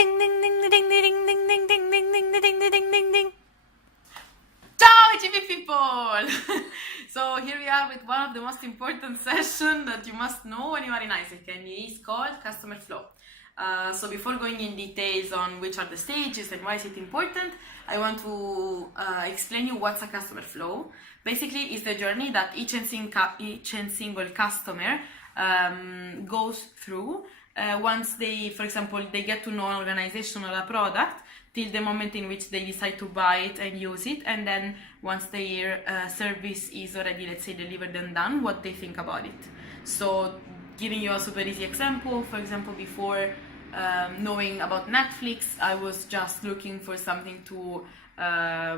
Ding ding ding ding ding ding ding ding ding ding ding ding ding ding ding. Ciao IGV people! So here we are with one of the most important sessions that you must know when you are in Isaac, and it is called Customer Flow. So before going in details on which are the stages and why is it important, I want to explain you what's a customer flow. Basically, it's the journey that each and single customer goes through once they, for example, they get to know an organization or a product till the moment in which they decide to buy it and use it, and then once their service is already, let's say, delivered and done, what they think about it. So giving you a super easy example, for example, before knowing about Netflix, I was just looking for something to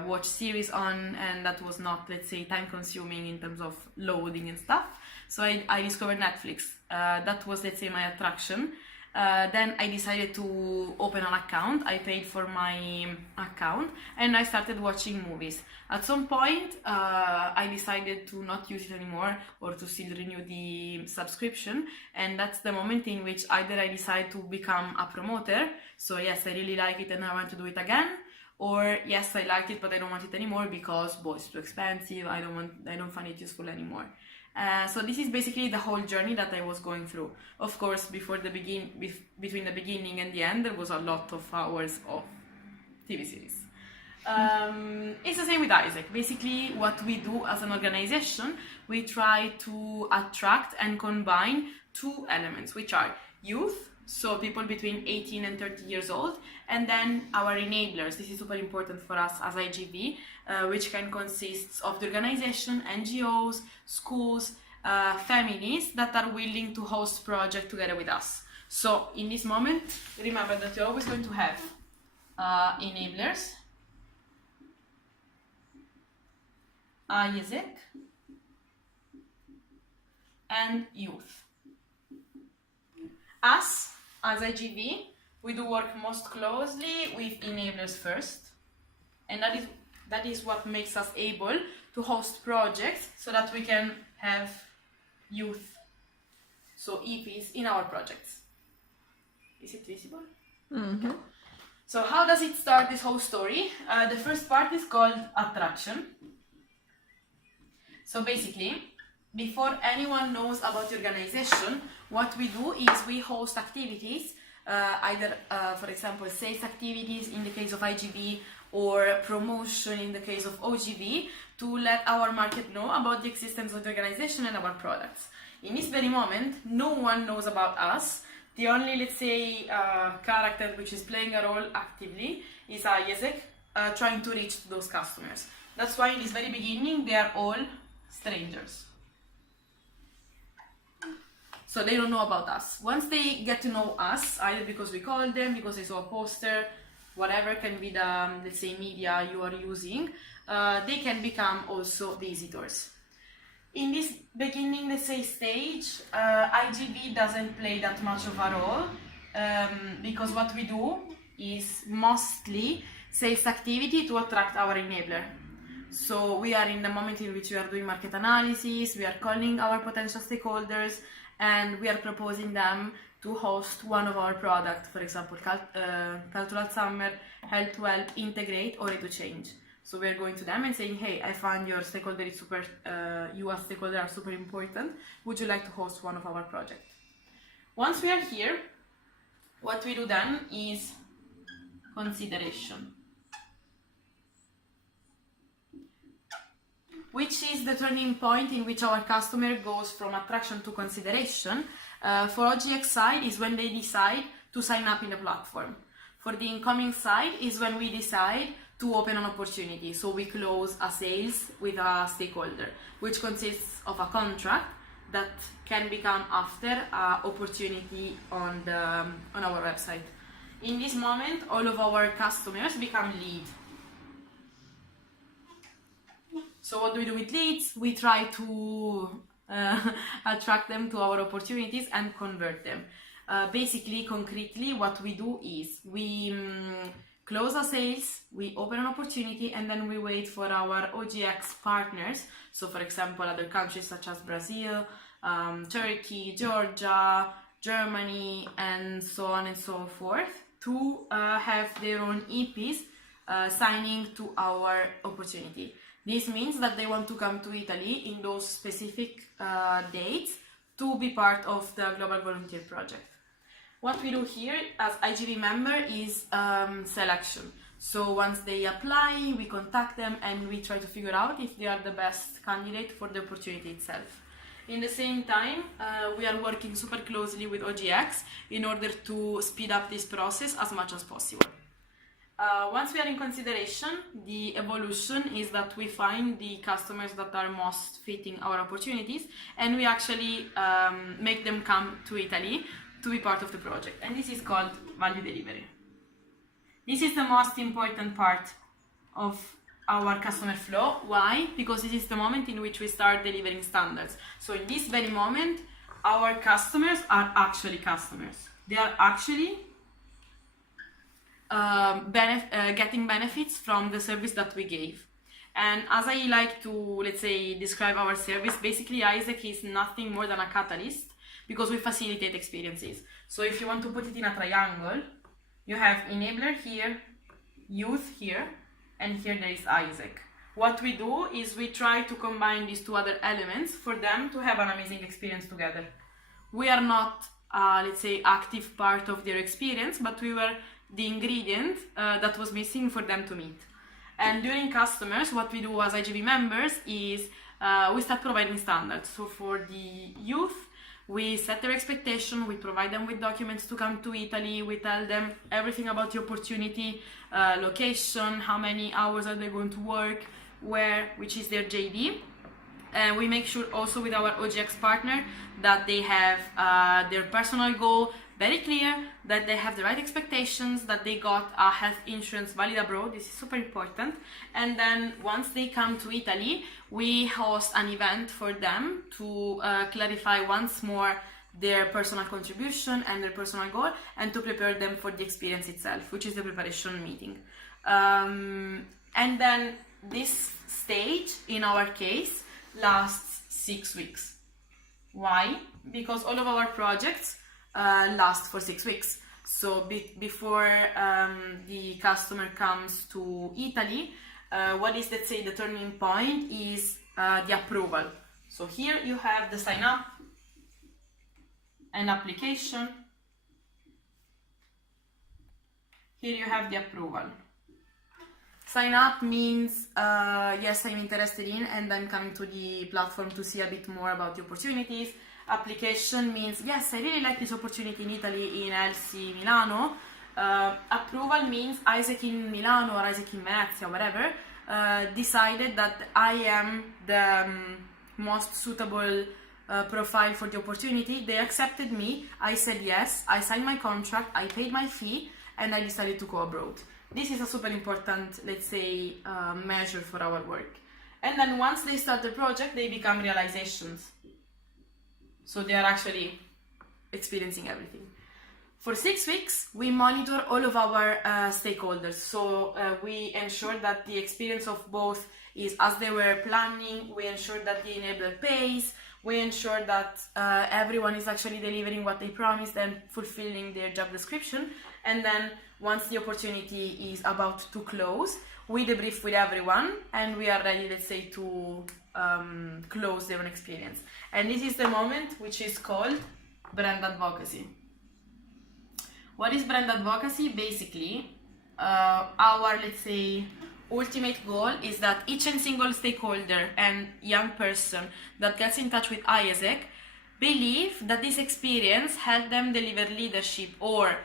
watch series on, and that was not, let's say, time consuming in terms of loading and stuff. So I discovered Netflix. That was, let's say, my attraction. Then I decided to open an account. I paid for my account and I started watching movies. At some point, I decided to not use it anymore or to still renew the subscription. And that's the moment in which either I decide to become a promoter. So yes, I really like it and I want to do it again. Or yes, I liked it, but I don't want it anymore because it's too expensive. I don't find it useful anymore. So this is basically the whole journey that I was going through. Of course, between the beginning and the end, there was a lot of hours of TV series. It's the same with Isaac. Basically, what we do as an organization, we try to attract and combine two elements, which are youth, so people between 18 and 30 years old, and then our enablers. This is super important for us as IGV, which can consist of the organization, NGOs, schools, families that are willing to host projects together with us. So in this moment, remember that you're always going to have enablers, Isaac, and youth. Us, as IGV, we do work most closely with enablers first, and that is what makes us able to host projects so that we can have youth, so EPs, in our projects. Is it visible? Mm-hmm. Okay. So how does it start, this whole story? The first part is called attraction. So basically, before anyone knows about the organization, what we do is we host activities, either, for example, sales activities in the case of IGV, or promotion in the case of OGV, to let our market know about the existence of the organization and our products. In this very moment, no one knows about us. The only, let's say, character which is playing a role actively is Isaac, trying to reach those customers. That's why in this very beginning, they are all strangers. So they don't know about us. Once they get to know us, either because we call them, because they saw a poster, whatever can be the, let's say, media you are using, they can become also visitors. In this beginning, let's say, stage, IGV doesn't play that much of a role, because what we do is mostly sales activity to attract our enabler. So we are in the moment in which we are doing market analysis, we are calling our potential stakeholders, and we are proposing them to host one of our products, for example, Cultural Summer, Health to Help, Integrate, or Ready to Change. So we are going to them and saying, hey, I found your stakeholder is super, you as stakeholder are super important. Would you like to host one of our projects? Once we are here, what we do then is consideration, which is the turning point in which our customer goes from attraction to consideration. For OGX side is when they decide to sign up in the platform. For the incoming side is when we decide to open an opportunity. So we close a sales with a stakeholder, which consists of a contract that can become after an opportunity on our website. In this moment, all of our customers become leads. So what do we do with leads? We try to attract them to our opportunities and convert them. Basically, concretely, what we do is we close a sales, we open an opportunity, and then we wait for our OGX partners. So for example, other countries such as Brazil, Turkey, Georgia, Germany, and so on and so forth, to have their own EPs signing to our opportunity. This means that they want to come to Italy in those specific dates to be part of the Global Volunteer Project. What we do here as IGV member is selection. So once they apply, we contact them and we try to figure out if they are the best candidate for the opportunity itself. In the same time, we are working super closely with OGX in order to speed up this process as much as possible. Once we are in consideration, the evolution is that we find the customers that are most fitting our opportunities, and we actually make them come to Italy to be part of the project. And this is called value delivery. This is the most important part of our customer flow. Why? Because this is the moment in which we start delivering standards. So in this very moment, our customers are actually customers. They are actually getting benefits from the service that we gave. And as I like to, let's say, describe our service, basically Isaac is nothing more than a catalyst because we facilitate experiences. So if you want to put it in a triangle, you have enabler here, youth here, and here there is Isaac. What we do is we try to combine these two other elements for them to have an amazing experience together. We are not, let's say, active part of their experience, but we were the ingredient that was missing for them to meet. And during customers, what we do as IGV members is we start providing standards. So for the youth, we set their expectation, we provide them with documents to come to Italy, we tell them everything about the opportunity, location, how many hours are they going to work, where, which is their JD. And we make sure also with our OGX partner that they have their personal goal very clear, that they have the right expectations, that they got a health insurance valid abroad. This is super important. And then once they come to Italy, we host an event for them to clarify once more their personal contribution and their personal goal, and to prepare them for the experience itself, which is the preparation meeting. And then this stage, in our case, lasts 6 weeks. Why? Because all of our projects last for 6 weeks. So before the customer comes to Italy, what is, let's say, the turning point is the approval. So here you have the sign up and application. Here you have the approval. Sign up means yes, I'm interested in, and I'm coming to the platform to see a bit more about the opportunities. Application means yes, I really like this opportunity in Italy, in Elsie, Milano. Approval means Isaac in Milano or Isaac in Venezia, whatever, decided that I am the most suitable profile for the opportunity. They accepted me, I said yes, I signed my contract, I paid my fee, and I decided to go abroad. This is a super important, let's say, measure for our work. And then once they start the project, they become realizations. So they are actually experiencing everything. For 6 weeks, we monitor all of our stakeholders. So we ensure that the experience of both is as they were planning. We ensure that the enabler pays. We ensure that everyone is actually delivering what they promised and fulfilling their job description. And then once the opportunity is about to close, we debrief with everyone and we are ready, let's say, to close their own experience. And this is the moment which is called brand advocacy. What is brand advocacy? Basically, our, let's say, ultimate goal is that each and single stakeholder and young person that gets in touch with Isaac believe that this experience helped them deliver leadership or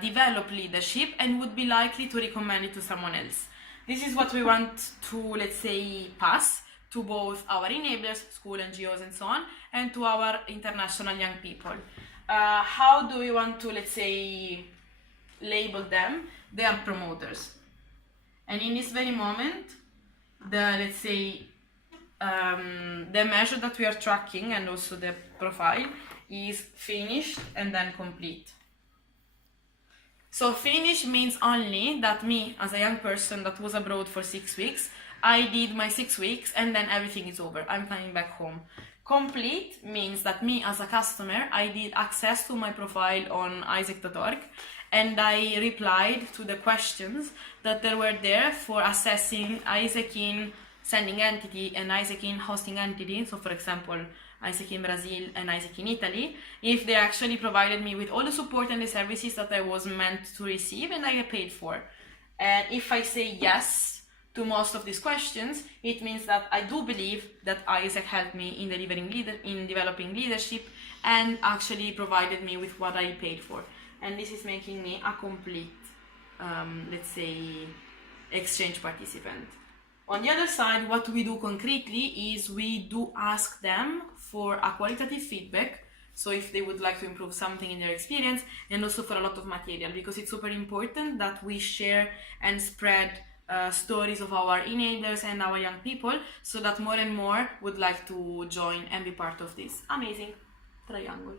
develop leadership and would be likely to recommend it to someone else. This is what we want to, let's say, pass to both our enablers, school, NGOs, and so on, and to our international young people. How do we want to, let's say, label them? They are promoters. And in this very moment, the, let's say, the measure that we are tracking and also the profile is finished and then complete. So finish means only that me, as a young person that was abroad for 6 weeks, I did my 6 weeks and then everything is over. I'm coming back home. Complete means that me, as a customer, I did access to my profile on isaac.org and I replied to the questions that there were there for assessing ISEC in sending entity and ISEC in hosting entity. So for example, ISEC in Brazil and ISEC in Italy, if they actually provided me with all the support and the services that I was meant to receive and I get paid for. And if I say yes to most of these questions, it means that I do believe that ISEC helped me in developing leadership and actually provided me with what I paid for. And this is making me a complete, let's say, exchange participant. On the other side, what we do concretely is we do ask them for a qualitative feedback, so if they would like to improve something in their experience, and also for a lot of material, because it's super important that we share and spread stories of our enablers and our young people, so that more and more would like to join and be part of this amazing triangle.